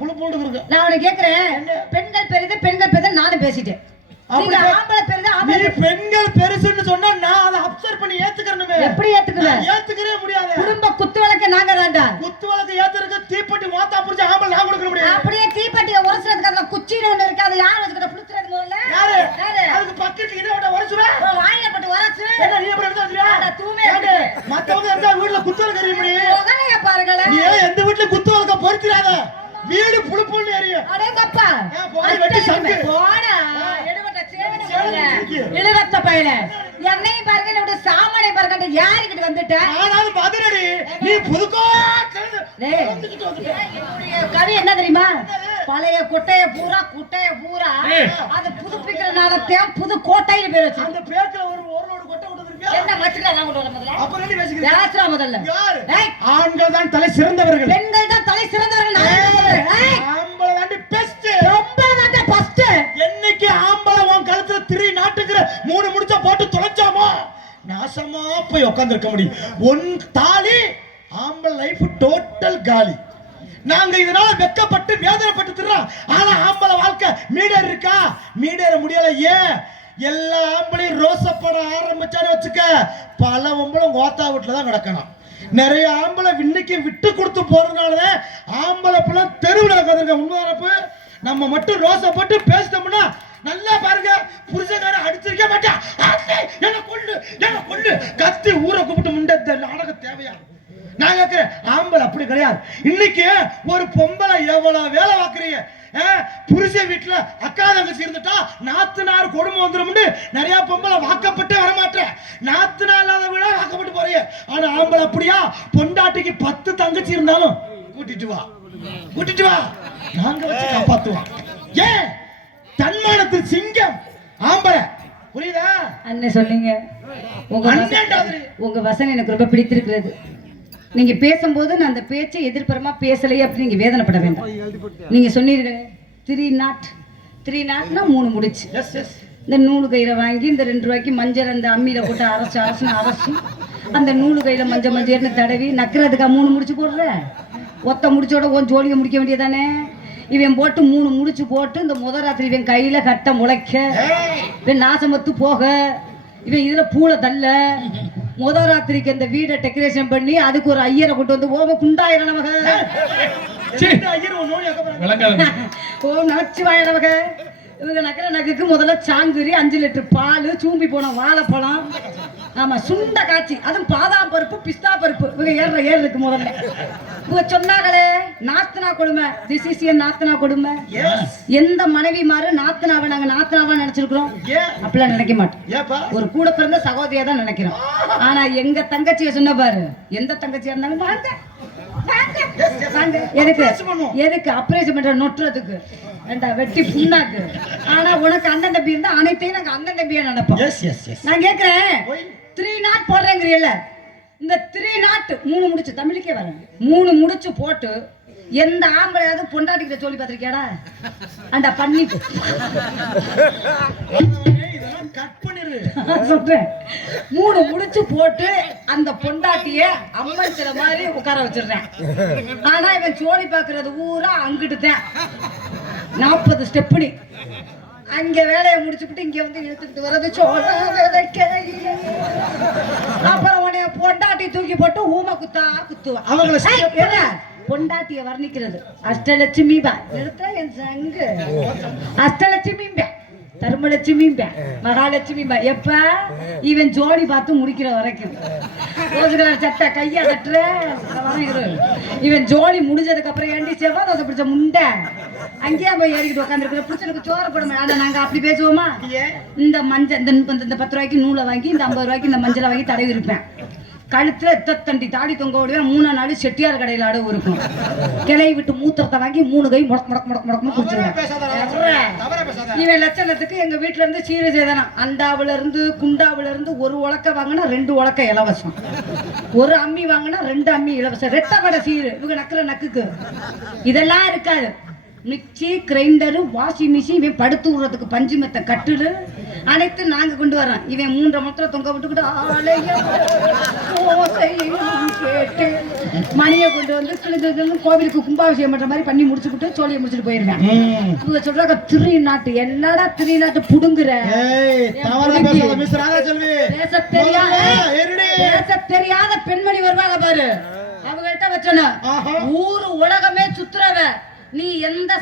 புழு புழு இருக்கு. நான் உனக்கு கேக்குறேன், பெண்கள் பெரிது நானும் பேசிட்டேன். நீங்க ஆம்பளை பெரிது ஆம்பளை. பெண்கள் பெருசுன்னு சொன்னா நான் அதை அப்சர்வ் பண்ணி ஏத்துக்கறணுமே. எப்படி ஏத்துக்குவேன்? ஏத்துக்கவே முடியாது. குடும்ப குத்து விளக்கு நாங்க தான்டா. குத்து விளக்கு ஏத்துறதுக்கு தீப்பெட்டி மாத்தா புடிச்சு ஆம்பளை நான் கொடுக்க முடியாது. அப்படியே தீப்பெட்டியை உரசுறதுக்கு அந்த குச்சின்னு ஒண்ணு இருக்கு, அதை யார் வச்சுக்கிட்ட புடிச்சறது முதல்ல? யாரு? அதுக்கு பக்கத்துல இத விட உரசுவே. வாயில போட்டு உரசு. என்ன நீ எப்படி எடுத்து வச்சியா? அட தூமே இருக்கு. மத்தவங்க இருந்தா வீட்ல குத்து விளக்கு எரிய முடியும். போகலையா பாருங்களே. நீ எந்த வீட்ல குத்து விளக்க பொறுத்திராத. வீடு புழு புழு எரியும். அடேங்கப்பா. போய் வெட்டி சங்கு. போடா. எடுவட்ட சேவன இழுவத்த பையல. என்னையும் பாருங்க, என்னோட சாமானை பாருங்க, யாருக்கிட்ட வந்துட்ட? ஆனாலும் பதிலடி நீ புதுக்கோ என்னுடைய கவி என்ன தெரியுமா? பழைய குட்டைய பூரா அது புதுப்பிக்கிறனால புது கோட்டைன்னு பேர் வச்சு. அந்த பேத்துல ஒரு கொட்டை விட்டுருக்கியா? என்ன வச்சுக்கலாம் நான் கொண்டு வர முதல்ல. அப்புறம் என்ன பேசிக்கிறீங்க? பேசுறா முதல்ல. ஆண்கள் தான் தலை சிறந்தவர்கள், பெண்கள் தான் தலை சிறந்தவர்கள். ஆம்பளை தான் பெஸ்ட். ரொம்ப தான் ஃபர்ஸ்ட். என்னைக்கு ஆம்பளை உன் கழுத்துல திரி நாட்டுக்கிற 3 முடிச்சா போட்டு தொலைச்சாமோ நாசமா போய் உட்கார்ந்திருக்க முடியும். ஒன் தாலி ஆம்பளை லைஃப் டோட்டல் காலி. நாங்க இதனால வெக்கப்பட்டு வேதனைப்பட்டு திறோம். ஆனா ஆம்பளை வாழ்க்கை மீடேற இருக்கா? மீடேற முடியல. ஏன்? எல்லா ஆம்பளையும் ரோசப்பட ஆரம்பிச்சான்னு வச்சுக்க, பல ஒம்பளும் கோத்தா வீட்டுல தான் கிடக்கணும். நிறைய ஆம்பளை இன்னைக்கு விட்டு கொடுத்து போறதுனாலதான் ஆம்பளை புள்ள தெருவில் உட்காந்துருக்க. உண்மைதானப்பு. நம்ம மட்டும் ரோசை போட்டு பேசிட்டோம்னா நல்லா பாருங்க, புருஷக்கார அடிச்சிருக்க மாட்டா, என்ன கொள்ளு கத்தி ஊரை கூப்பிட்டு முண்ட நாடகம் தேவையா? நான் கேட்கிறேன், ஆம்பளை அப்படி கிடையாது. இன்னைக்கு ஒரு பொம்பளை எவ்வளவு வேலை பார்க்கறீங்க. புருஷன் வீட்டுல அக்கா தங்கச்சி இருந்துட்டா நாத்துனார் கொடுமை வந்துடும். நிறைய பொம்பளை வாக்கப்பட்டே வரமாட்டேன். நாத்துனார் இல்லாத விட வாக்கப்பட்டு போறீங்க. ஆனா ஆம்பளை அப்படியா? பொண்டாட்டிக்கு 10 தங்கச்சி இருந்தாலும் கூட்டிட்டு வா, நாங்க வச்சு காப்பாத்துவோம். ஏன்? தன்மானத்து சிங்கம் ஆம்பளை. புரியுதா? அண்ணே சொல்லுங்க. உங்க வசனம் எனக்கு ரொம்ப பிடித்திருக்கிறது. நீங்க பேசும்போது நான் அந்த பேச்சை எதிர்ப்புறமா பேசலையே அப்படி நீங்க வேதனைப்பட வேண்டாம். நீங்க சொன்னீர்கள் 3 நாட் 3 முடிச்சு. இந்த நூலு கையில வாங்கி இந்த 2 ரூபாய்க்கு மஞ்சள் அந்த அம்மியில போட்டு அரைச்சு அந்த நூலு கையில மஞ்சள்னு தடவி நக்கிறதுக்கா 3 முடிச்சு போடுற? ஒத்த முடிச்சோட உன் ஜோலியை முடிக்க வேண்டியதானே? இவன் போட்டு 3 முடிச்சு போட்டு இந்த முதல் ராத்திரி இவன் கையில கட்ட முளைக்க, இவன் நாசமத்து போக, இவன் இதுல பூளை தள்ள, முதல் ராத்திரிக்கு அந்த வீடை டெக்கரேஷன் பண்ணி அதுக்கு ஒரு ஐயரை கொண்டு வந்து ஓம குண்டாயிர நமக ஓம் நமச்சிவாய நமக. இவங்க நக்கிற நகைக்கு முதல்ல சாங்குரி, 5 லிட்டர் பால், சூம்பி போன வாழைப்பழம், ஆமா சுண்ட காய்ச்சி, அதுவும் பாதாம் பருப்பு பிஸ்தா பருப்பு. இவங்க ஏறுக்கு முதல்ல இவங்க சொன்னாங்களே நாத்தனா கொடுமை. திஸ் இஸ் எ நாத்தனா கொடுமை. எந்த மனைவி மாறு நாத்தனாவை நாங்க நாத்தனாவா நினைச்சிருக்கிறோம்? அப்படிலாம் நினைக்க மாட்டோம். ஒரு கூட பிறந்த சகோதரியா தான் நினைக்கிறோம். ஆனா எங்க தங்கச்சிய சொன்ன பாரு, எந்த தங்கச்சியா இருந்தாலும் எதுக்கு ஆபரேஷன் பண்ற நொட்டுறதுக்கு வெட்டி புண்ணாக்கு. ஆனா உனக்கு அண்ணன் தம்பி இருந்தா அனைத்தையும் நாங்க அண்ணன் தம்பியா நினைப்போம். நான் கேக்குறேன், 3 நாட் போடுறேங்கிறீல்ல, இந்த 3 நாட் 3 முடிச்சு தமிழுக்கே வரேன். 3 முடிச்சு போட்டு எந்த ஆம்பளையாவது பொண்டாட்டிக்கிட்ட சொல்லி பார்த்திருக்கியாடா? அந்த பண்ணி சொல்றேன். 3 முடிச்சு போட்டு அந்த பொண்டாட்டிய அம்மன் சில மாதிரி உட்கார வச்சிடுறேன். ஆனா இவன் சோழி பாக்குறது ஊரா அங்கிட்டு தான் 40 ஸ்டெப்னி. அங்க வேலையை முடிச்சுட்டு இங்க வந்து இழுத்துக்கிட்டு வர்றது சோழ. அப்புறம் உன்னைய பொண்டாட்டி தூக்கி போட்டு ஊமை குத்துவா. பொண்டாட்டிய வர்ணிக்கிறது அஷ்டலட்சுமி பா என் சங்கு அஷ்டலட்சுமி தர்மலட்சுமி மகாலட்சுமி எப்ப இவன் ஜோடி பார்த்து முடிக்கிற வரைக்கும் சட்டை கையா கட்டுற இவன் ஜோடி முடிஞ்சதுக்கு அப்புறம் ஏண்டி செவ்வா தோசை பிடிச்ச முண்டை அங்கேயே போய் ஏறிக்கிட்டு உட்காந்துருக்கிற புடிச்சனுக்கு சோற போடுமே. ஆனா நாங்க அப்படி பேசுவோமா? இந்த மஞ்சள் இந்த 10 ரூபாய்க்கு நூலை வாங்கி இந்த 50 ரூபாய்க்கு இந்த மஞ்சளை வாங்கி தடவி இருப்பேன். கழுத்துல தண்டி தாடி தொங்க விடுவேன். 3 நாள் செட்டியார் கடையில் அடவு இருக்கும். கிளையை விட்டு மூத்திரத்தை வாங்கி 3 கை முடக்கு குடிச்சிருவேன். இவன் லட்சணத்துக்கு எங்க வீட்டுல இருந்து சீர சேதனம், அண்டாவில இருந்து குண்டாவில இருந்து 1 உலக்க வாங்கினா 2 உலக்க இலவசம், 1 அம்மி வாங்கினா 2 அம்மி இலவசம், ரெட்டை கடை சீரு. இவங்க நக்குற நக்குக்கு இதெல்லாம் இருக்காது. மிக்சி கிரைண்டரு வாஷிங் மிஷின் இவன் படுத்து விடுறதுக்கு பஞ்சு மெத்த கட்டுடு அனைத்து நாங்க கொண்டு வரோம். இவன் 3 மாத்திரம் தொங்க விட்டுக்கிட்டு கேட்டு மணியை கொண்டு வந்து கிழக்கு கோவிலுக்கு கும்பாபிஷேகம் பண்ற மாதிரி பண்ணி முடிச்சுக்கிட்டு சோழியை முடிச்சுட்டு போயிருவேன். இவங்க சொல்றாங்க திரு நாட்டு. என்னடா திரு நாட்டு புடுங்குற? பேச தெரியாத பெண்மணி வருவாங்க பாரு, அவங்கள்ட்ட வச்சோன்னு ஊரு உலகமே சுத்துறவ நீ எந்த